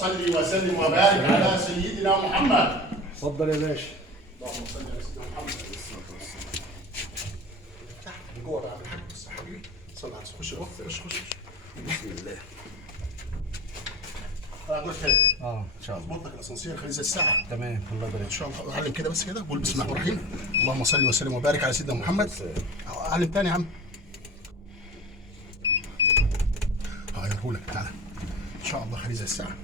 صل وسلم وبارك على سيدنا محمد. اتفضل يا باشا. اللهم صل على سيدنا محمد. من جوه بقى بالحاج بس يا حبيبي. صل على خش جوه خش. بسم الله. دور تاني. ان شاء الله. اظبط لك الاسانسير خلي زي الساعه. تمام الله يبارك. ان شاء الله علم كده بس كده، قول بسم الله الرحمن الرحيم. اللهم صل وسلم وبارك على سيدنا محمد. علم تاني يا عم. هغيرهولك تعالى. ان شاء الله خلي زي الساعه.